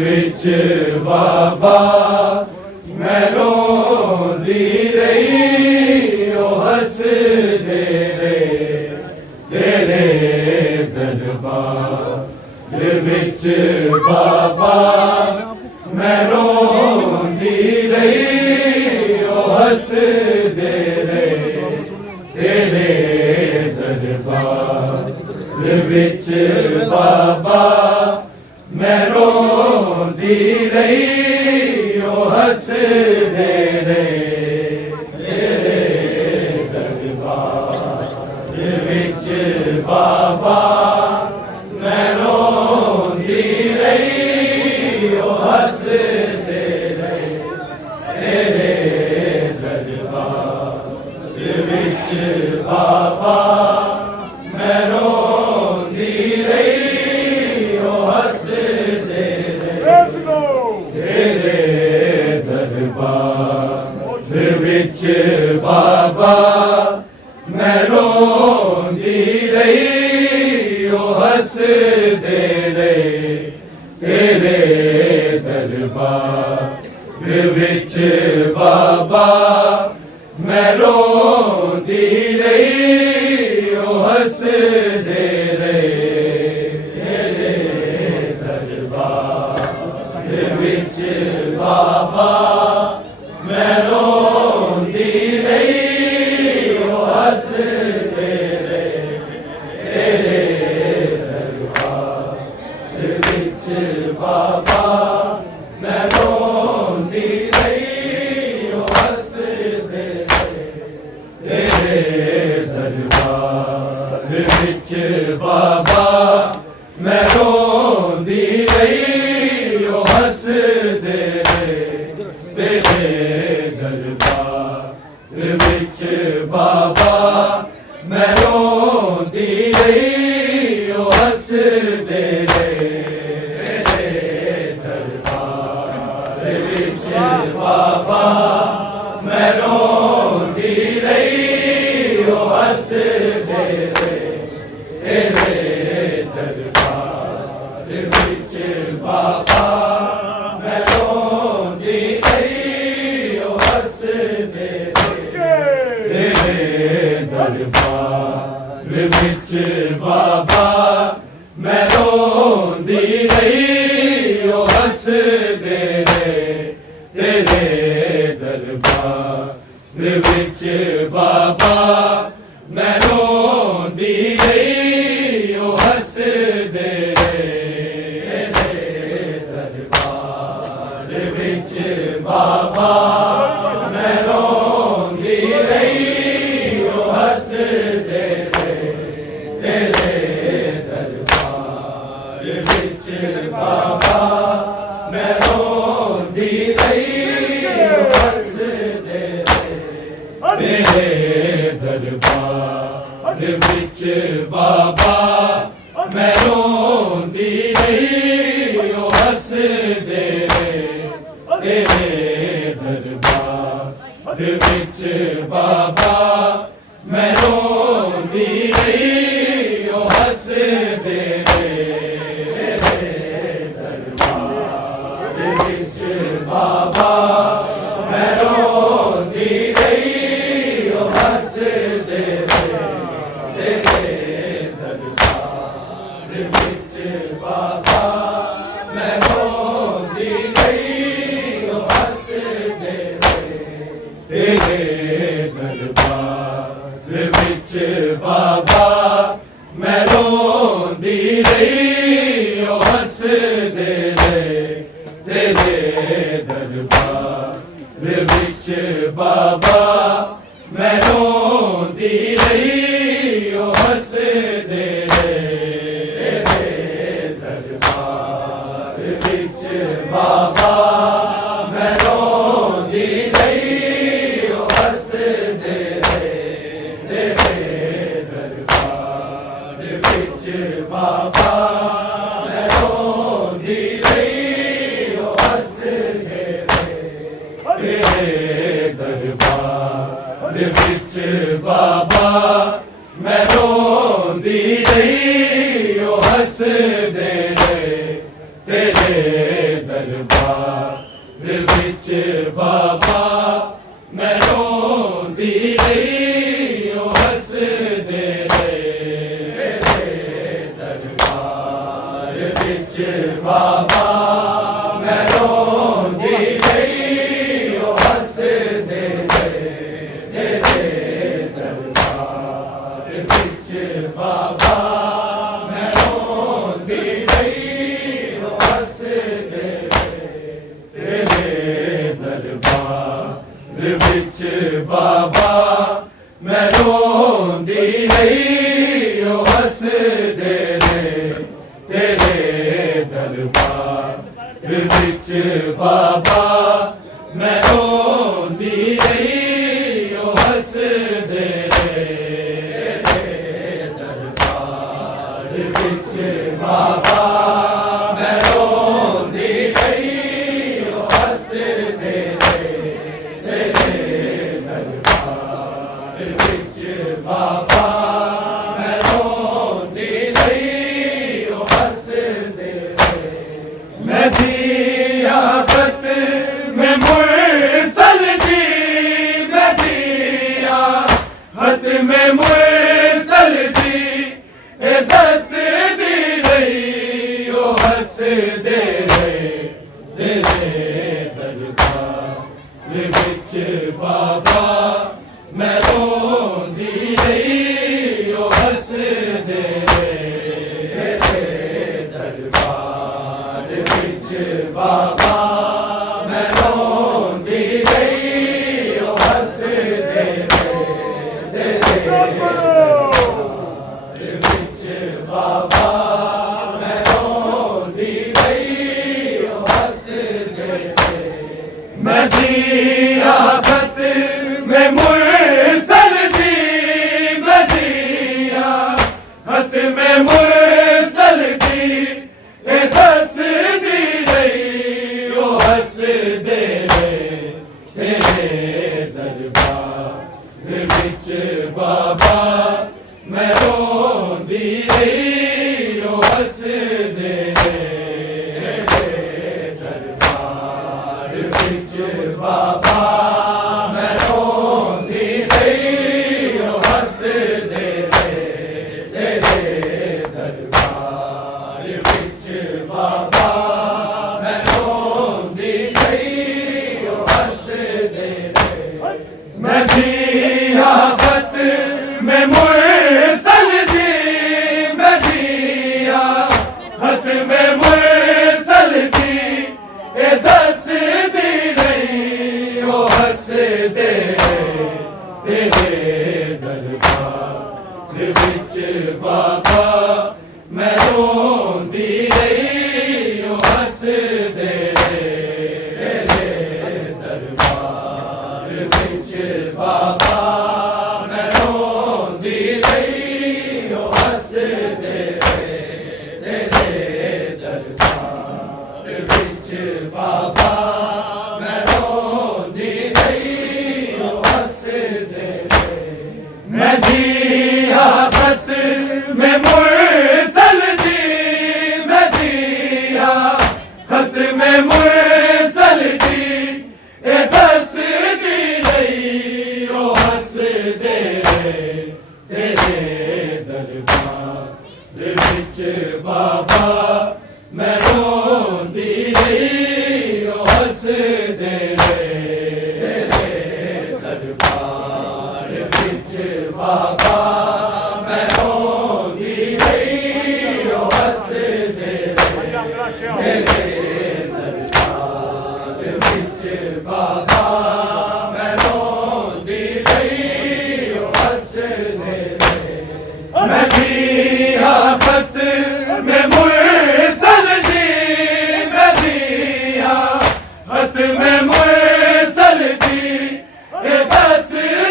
विच बाबा मैं रोंदी रही ओ हसदे रहे तेरे दरबार विच बाबा मैं रोंदी रही ओ हसदे रहे तेरे दरबार विच बाबा मैं रोंदी रही ओ हसदे रहे तेरे दरबार विच बाबा मैं रोंदी रही ओ हसदे रहे तेरे दरबार विच बाबा मैं रोंदी रही ओ हसदे रहे तेरे दरबार विच बाबा मैं रोंदी रही ओ हसदे रहे तेरे दरबार विच बाबा मैं रोंदी रही ओ हसदे रहे तेरे दरबार विच बाबा मैं रोंदी रही ओ हसदे रहे तेरे दरबार विच बाबा मैं रोंदी रही ओ हसदे रहे तेरे दरबार विच बाबा मैं रोंदी रही ओ हसदे रहे तेरे दरबार विच बाबा मैं रोंदी रही ओ हसदे रहे तेरे दरबार विच बाबा मैं रोंदी रही ओ हसदे रहे तेरे दरबार विच बाबा मैं रोंदी रही ओ हसदे रहे तेरे दरबार विच बाबा मैं रोंदी रही ओ हसदे रहे तेरे दरबार विच बाबा मैं रोंदी रही ओ हसदे रहे तेरे दरबार विच बाबा मैं रोंदी रही ओ हसदे रहे तेरे दरबार विच बाबा मैं रोंदी रही ओ हसदे रहे तेरे दरबार विच बाबा मैं रोंदी रही ओ हसदे रहे तेरे दरबार विच बाबा मैं रोंदी रही ओ हसदे रहे तेरे दरबार विच बाबा मैं रोंदी रही ओ हसदे रहे तेरे दरबार विच बाबा मैं रोंदी रही ओ हसदे रहे तेरे दरबार विच बाबा मैं रोंदी रही ओ हसदे रहे तेरे दरबार विच बाबा मैं रोंदी रही ओ हसदे रहे तेरे दरबार विच बाबा मैं रोंदी रही ओ हसदे रहे तेरे दरबार विच बाबा मैं रोंदी रही ओ हसदे रहे तेरे दरबार विच बाबा मैं रोंदी रही ओ हसदे रहे दरबार विच बाबा मैं रोंदी रही ओ हसदे रहे दरबार विच बाबा मैं रोंदी रही ओ हसदे रहे दरबार विच बाबा मैं रोंदी रही ओ हसदे तेरे दरबार विच बाबा मैं रोंदी रही ओ हसदे रहे तेरे दरबार विच बाबा मैं रोंदी रही ओ हसदे रहे दरबार विच बाबा मैं रोंदी रही ओ हसदे बाबा मैं रोंदी रही ओ हसदे मैं दियाकत में मुरसल दी मैं दियाकत में मुरसल दी ए दस दी रही ओ हसदे रहे तेरे दरबार विच बाबा मैं रोंदी रही ओ हसदे रहे दरबार विच बाबा मैं रोंदी रही ओ हसदे रहे विच बाबा मैं रोंदी रही ओ हसदे मैं दियाकत में मुरसल दी मैं दियाकत में मुरसल दी ए दस दी रही ओ हसदे रहे तेरे दरबार विच बाबा मैं रोंदी रही ओ हसदे रहे दरबार विच बाबा मैं रोंदी रही ओ हसदे रहे तेरे दरबार विच बाबा मैं रोंदी रही ओ हसदे रहे मैं दियाकत में मुरसल दी मैं दियाकत में मुरसल दी ए दस दी रही ओ हसदे रहे तेरे दरबार विच बाबा मैं रोंदी रही ओ हसदे रहे दरबार विच बाबा मैं रोंदी रही ओ हसदे रहे दरबार विच बाबा मैं रोंदी रही ओ हसदे मैं दियाकत में मुरसल दी मैं दियाकत में मुरसल दी ए दस दी रही ओ हसदे रहे तेरे दरबार विच बाबा मैं रोंदी रही ओ हसदे रहे दरबार विच बाबा मैं रोंदी रही ओ हसदे रहे दरबार विच बाबा मैं रोंदी रही ओ हसदे रहे मैं दियाकत में मुरसल दी मैं दियाकत में मुरसल दी ए दस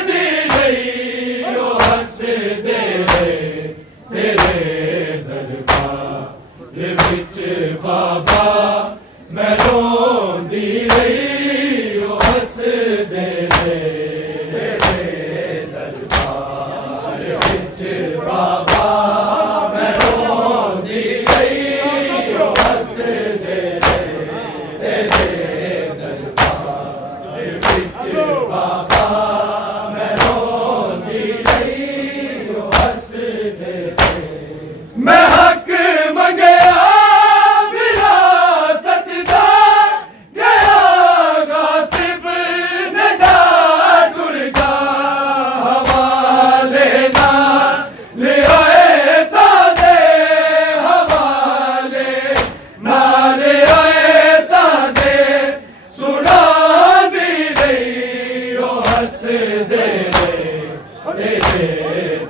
दी रही ओ हसदे रहे तेरे दरबार विच बाबा मैं रोंदी रही ओ हसदे रहे दरबार विच बाबा मैं रोंदी रही ओ हसदे रहे मैं हक मंगया विरासत दा गया गासिब न जा टुर जा हवाले ना ले आए तादे हवाले ना ले आए तादे सुना दी रही ओ हंस दे तेरे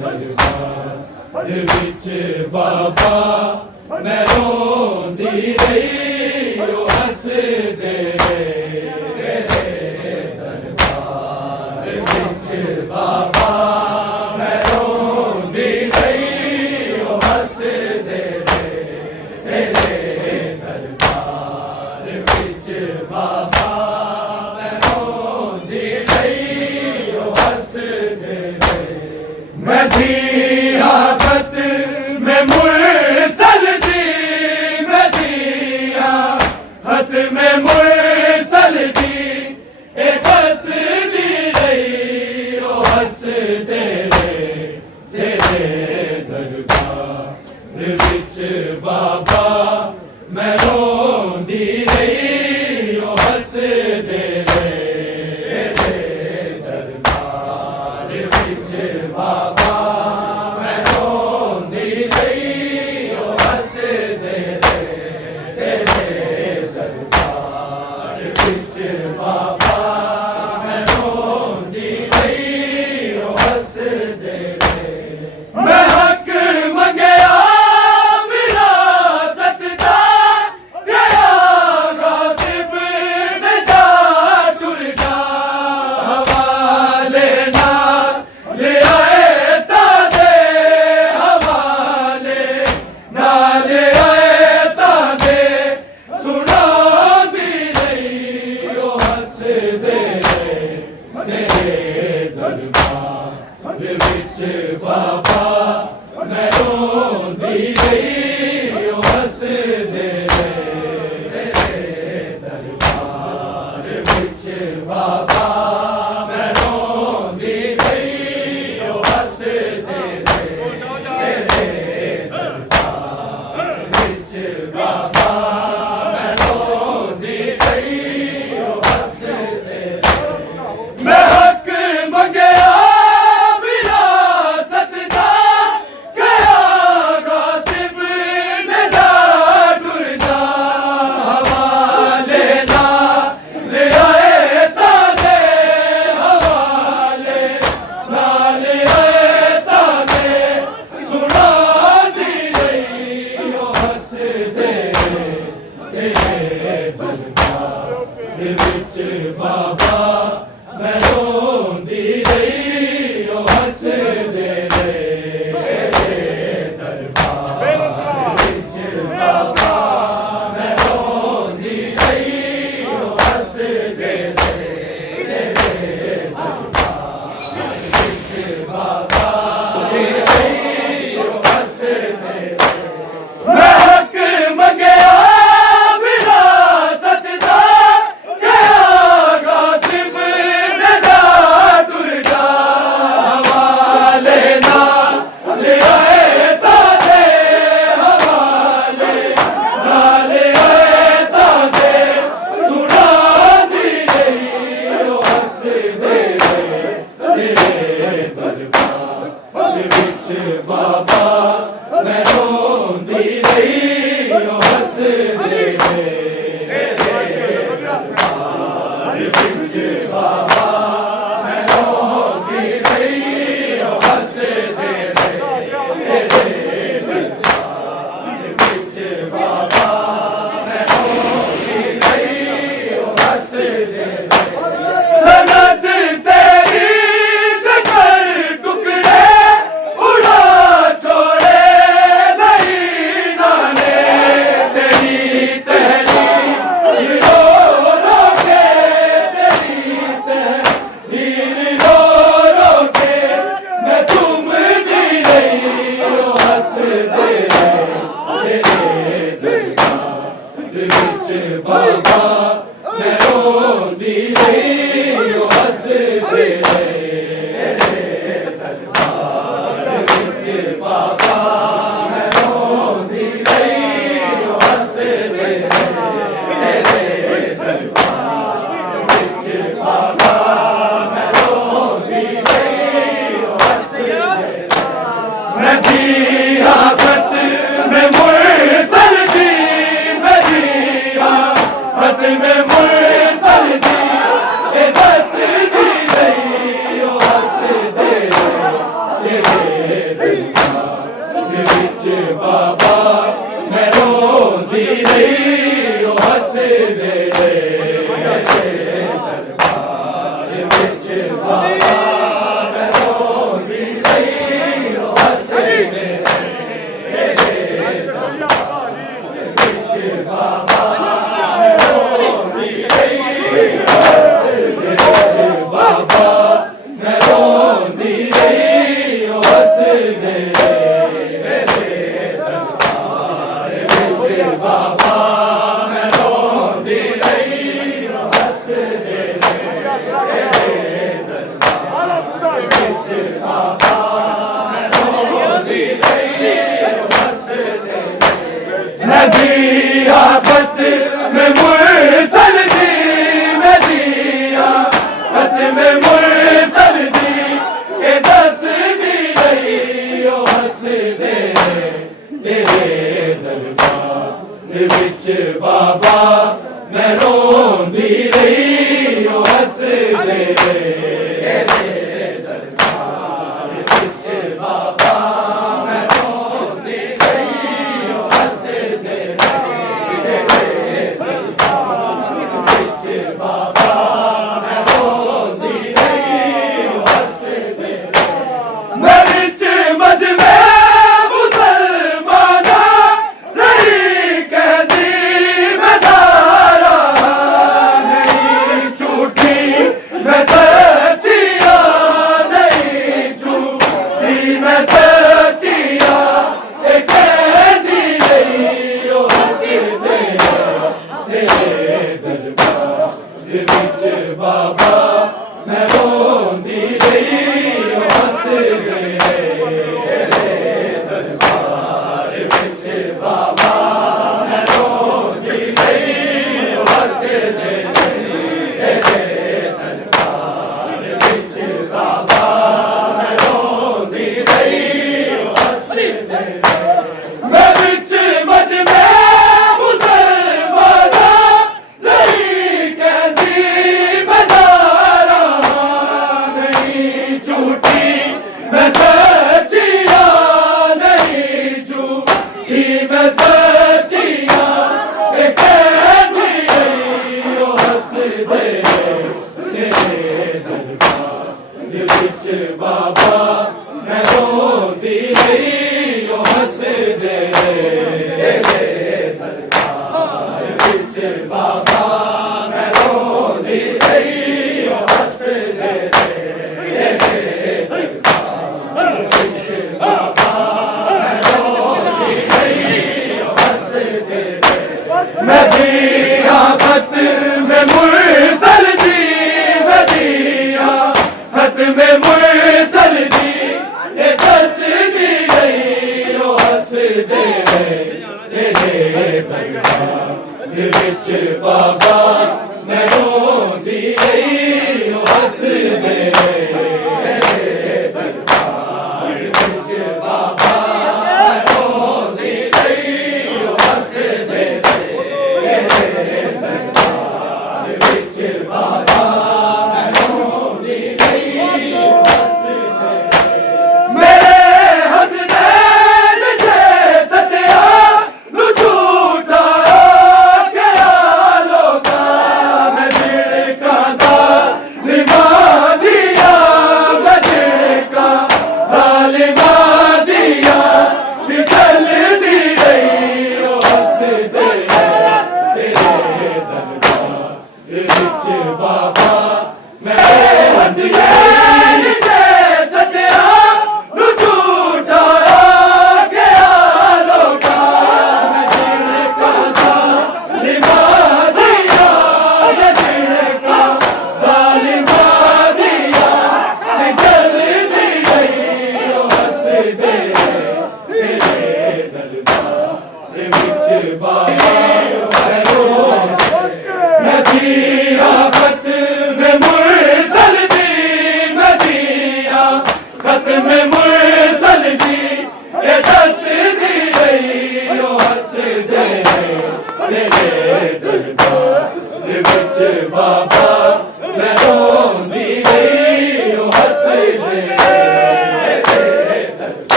दरबार विच बाबा मैं रोंदी रही ओ हंस दे तेरे दरबार विच बाबा मैं रोंदी रही ओ हंस दे तेरे दरबार विच बाबा मैं रोंदी रही ओ हंस दे मैं धी आफत में मुरसल दी मैं दी आफत में मुरसल दी एक हंस दी रही ओ हंस दे तेरे दरबार विच बाबा मैं रोंदी रही ओ हंस दे तेरे दरबार विच बाबा मैं हक मंगया विरासत दा गया गासिब न जा टुर जा हवाले ना ले आए तादे हवाले ना ले आए तादे सुना दी रही ओ हंस दे तेरे दरबार विच बाबा मैं रोंदी रही ओ हंस दे तेरे दरबार विच बाबा मैं रोंदी रही ओ हंस दे तेरे दरबार विच बाबा मैं रोंदी रही ओ हंस दे मैं हक मंगया विरासत दा गया गासिब न जा टुर जा हवाले ना ले आए तादे हवाले ना ले आए तादे सुना दी रही ओ हंस दे तेरे दरबार विच बाबा मैं रोंदी रही ओ हंस दे तेरे दरबार विच बाबा मैं रोंदी रही ओ हंस दे तेरे दरबार विच बाबा रही ओ हंस दे मैं हक मंगया विरासत दा गया गासिब न जा टुर जा हवाले ना ले आए तादे हवाले ना ले आए तादे सुना दी रही ओ हंस दे तेरे दरबार विच बाबा मैं रोंदी रही ओ हंस दे तेरे दरबार विच बाबा मैं रोंदी रही ओ हंस दे तेरे दरबार विच बाबा मैं रोंदी रही ओ हंस दे सनत तेरी दे कर टुकड़े उड़ा छोड़े नहीं नाने तेरी तहरी रो रो के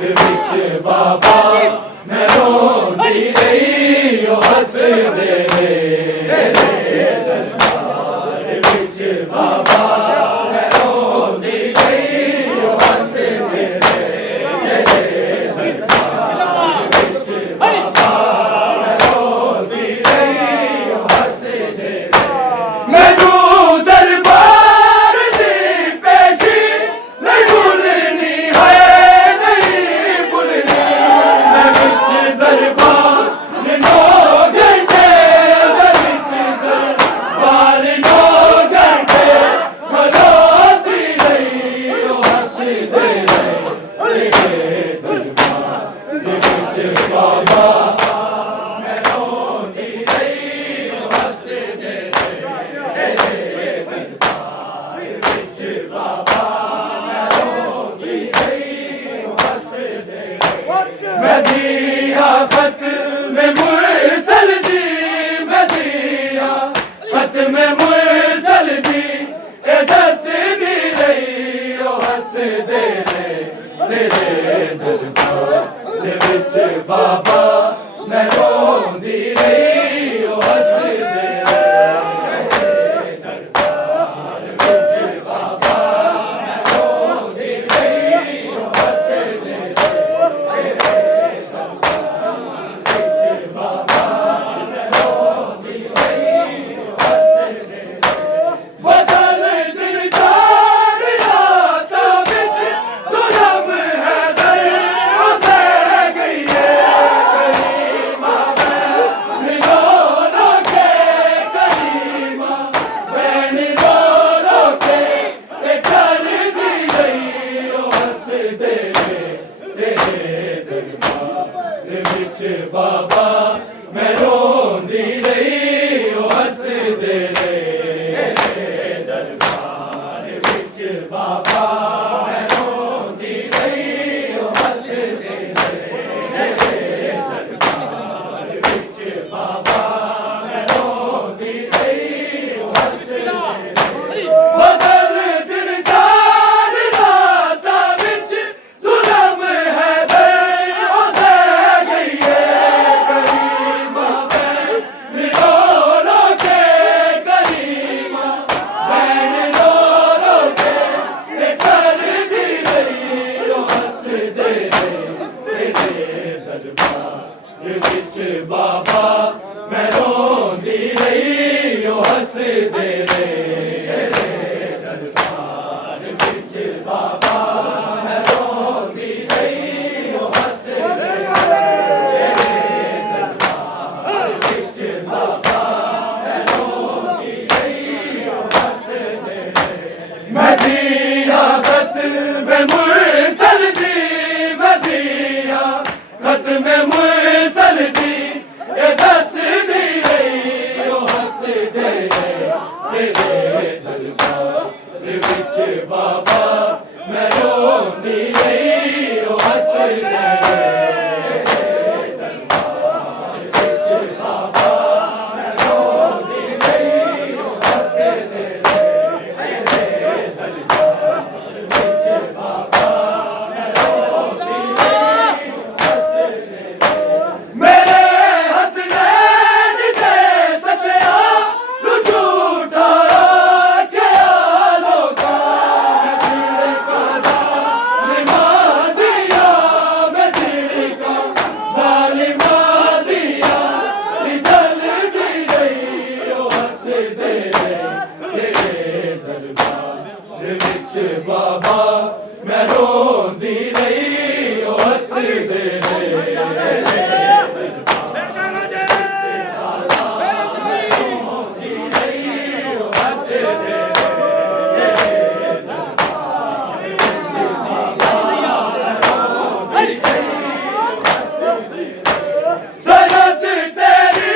ਵਿੱਚ ਬਾਬਾ ਮੈਂ ਰੋਂਦੀ ਰਹੀ ਉਹ ਹੱਸਦੇ ਨੇ ਦਰਬਾਰ ਵਿੱਚ ਬਾਬਾ ਮੈਂ ਰੋਂਦੀ ਰਹੀ ਉਹ ਹੱਸਦੇ ਨੇ ਦਰਬਾਰ ਵਿੱਚ ਬਾਬਾ ਮੈਂ ਰੋਂਦੀ ਰਹੀ ਉਹ ਹੱਸਦੇ ਨੇ ਮੈਨੂੰ ਦਰਬਾਰ ਦੀ ਪੇਸ਼ੀ ਨਹੀਂ ਭੁੱਲਣੀ ਹੈ ਨਹੀਂ ਭੁੱਲਣੀ ਮੈਂ ਵਿੱਚ ਦਰਬਾਰ ਨੋ ਘੰਟੇ ਦੇ ਵਿੱਚ ਦਰਬਾਰ ਨੋ ਘੰਟੇ ਖਲੋਤੀ ਰਹੀ ਉਹ ਹੱਸਦੇ ਰਹੇ ਦਰਬਾਰ ਦੇ ਵਿੱਚ ਬਾਬਾ ਮੈਂ ਰੋਂਦੀ ਰਹੀ ਉਹ ਹੱਸਦੇ ਰਹੇ ਦਰਬਾਰ ਵਿੱਚ ਬਾਬਾ ਮੈਂ ਰੋਂਦੀ ਰਹੀ ਉਹ ਹੱਸਦੇ ਮੈਂ ਦਿਆ ਖਤ ਮੈਂ ਮੁਰਸਲ ਦੀ ਮੈਂ ਦਿਆ ਖਤ ਮੈਂ ਮੁਰਸਲ ਦੀ ਇਹ ਦੱਸਦੀ ਰਹੀ ਉਹ ਹੱਸਦੇ ਨੇ ਤੇਰੇ ਦਰਬਾਰ ਦੇ ਵਿੱਚ ਬਾਬਾ ਮੈਂ ਰੋਂਦੀ ਰਹੀ ਉਹ ਹੱਸਦੇ ਰਹੇ ਦਰਬਾਰ ਵਿੱਚ ਬਾਬਾ ਮੈਂ ਰੋਂਦੀ ਰਹੀ ਉਹ ਹੱਸਦੇ ਬਦਲ ਦਿਨ ਚਾਰ ਰਾਤਾਂ ਵਿੱਚ ਜ਼ੁਲਮ ਹੈ ਦਰ ਉਸੇ ਗਈ ਹੈ ਕਰੀਮਾ ਬੈਨ ਰੋ ਰੋ ਕੇ ਕਰੀਮਾ ਬੈਨ ਰੋ ਰੋ ਕੇ ਇਹ ਕਰਦੀ ਰਹੀ ਉਹ ਹੱਸਦੇ ਨੇ ਤੇਰੇ ਦਰਬਾਰ ਵਿੱਚ ਬਾਬਾ ਮੈਂ ਰੋਂਦੀ ਰਹੀ ਉਹ ਹੱਸਦੇ ਨੇ ਦਰਬਾਰ ਵਿੱਚ ਬਾਬਾ ਮੈਂ ਰੋਂਦੀ ਰਹੀ ਉਹ ਹੱਸਦੇ ਨੇ ਦਰਬਾਰ ਵਿੱਚ ਬਾਬਾ ਮੈਂ ਰੋਂਦੀ ਰਹੀ ਉਹ ਹੱਸਦੇ ਨੇ ਬਦਲ ਦਿਨ ਚਾਰ ਰਾਤਾਂ ਵਿੱਚ ਜ਼ੁਲਮ ਹੈ ਦਰ ਉਸੇ ਗਈ ਹੈ ਕਰੀਮਾ ਬੈਨ ਰੋ ਰੋ ਕੇ ਕਰੀਮਾ ਬੈਨ ਰੋ ਰੋ ਕੇ ਇਹ ਕਰਦੀ ਰਹੀ ਉਹ ਹੱਸਦੇ ਨੇ ਤੇਰੇ ਦਰਬਾਰ ਵਿੱਚ ਬਾਬਾ ਮੈਂ ਰੋਂਦੀ ਰਹੀ ਉਹ ਹੱਸਦੇ ਨੇ ਦਰਬਾਰ ਵਿੱਚ ਬਾਬਾ ਮੈਂ ਰੋਂਦੀ ਰਹੀ ਉਹ ਹੱਸਦੇ ਵਿੱਚ ਬਾਬਾ ਮੈਂ ਰੋਂਦੀ ਰਹੀ ਉਹ ਹੱਸਦੇ ਮੈਂ ਦਿਆ ਖਤ ਮੈਂ ਮੁਰਸਲ ਦੀ ਮੈਂ ਦਿਆ ਖਤ ਮੈਂ ਮੁਰਸਲ ਦੀ ਇਹ ਦੱਸਦੀ ਰਹੀ ਉਹ ਹੱਸਦੇ ਨੇ ਤੇਰੇ ਦਰਬਾਰ ਦੇ ਵਿੱਚ ਬਾਬਾ ਮੈਂ ਰੋਂਦੀ ਰਹੀ ਉਹ ਹੱਸਦੇ ਨੇ ਦਰਬਾਰ ਵਿੱਚ ਬਾਬਾ ਮੈਂ ਰੋਂਦੀ ਰਹੀ ਉਹ ਹੱਸਦੇ ਨੇ ਦਰਬਾਰ ਵਿੱਚ ਬਾਬਾ ਮੈਂ ਰੋਂਦੀ ਰਹੀ ਉਹ ਹੱਸਦੇ ਮੇਰੇ ਹਸਨੈਨ ਦੇ ਸੱਚਿਆ ਨੂੰ ਝੂਠਾ ਆਖਿਆ ਲੋਕਾਂ ਮੈਂ ਝਿੜਕਾਂ ਜ਼ਾਲਿਮਾਂ ਦੀਆਂ ਮੈਂ ਝਿੜਕਾਂ ਜ਼ਾਲਿਮਾਂ ਦੀਆਂ ਸੀ ਜਲਦੀ ਰਹੀ ਉਹ ਹੱਸਦੇ ਨੇ ਤੇਰੇ ਦਰਬਾਰ ਦੇ ਵਿੱਚ ਬਾਬਾ ਮੈਂ ਰੋਂਦੀ ਰਹੀ ਉਹ ਹੱਸਦੇ ਨੇ ਸਨਤ ਤੇਰੀ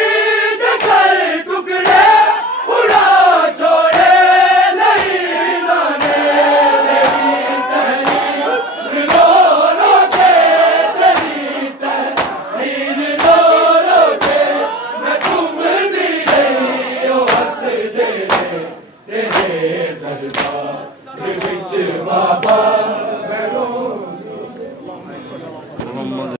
ਦੇ ਘਰ ਟੁਕੜੇ ਉਡਾ ਛੋੜੇ ਲਈ ਨਾਨੇ ਤੇਰੀ ਤੇਰੀ ਰੋ ਰੋ ਕੇ ਤੇਰੀ ਤੇਰੀ ਰੋ ਰੋ ਕੇ ਮੈਂ ਘੁੰਮਦੀ ਰਹੀ ਉਹ ਹੱਸਦੇ ਨੇ ਤੇਰੇ ਦਰਬਾਰ ਦੇ ਵਿੱਚ ਬਾਬਾ ਮੈਂ ਰੋਂਦੀ मोहम्मद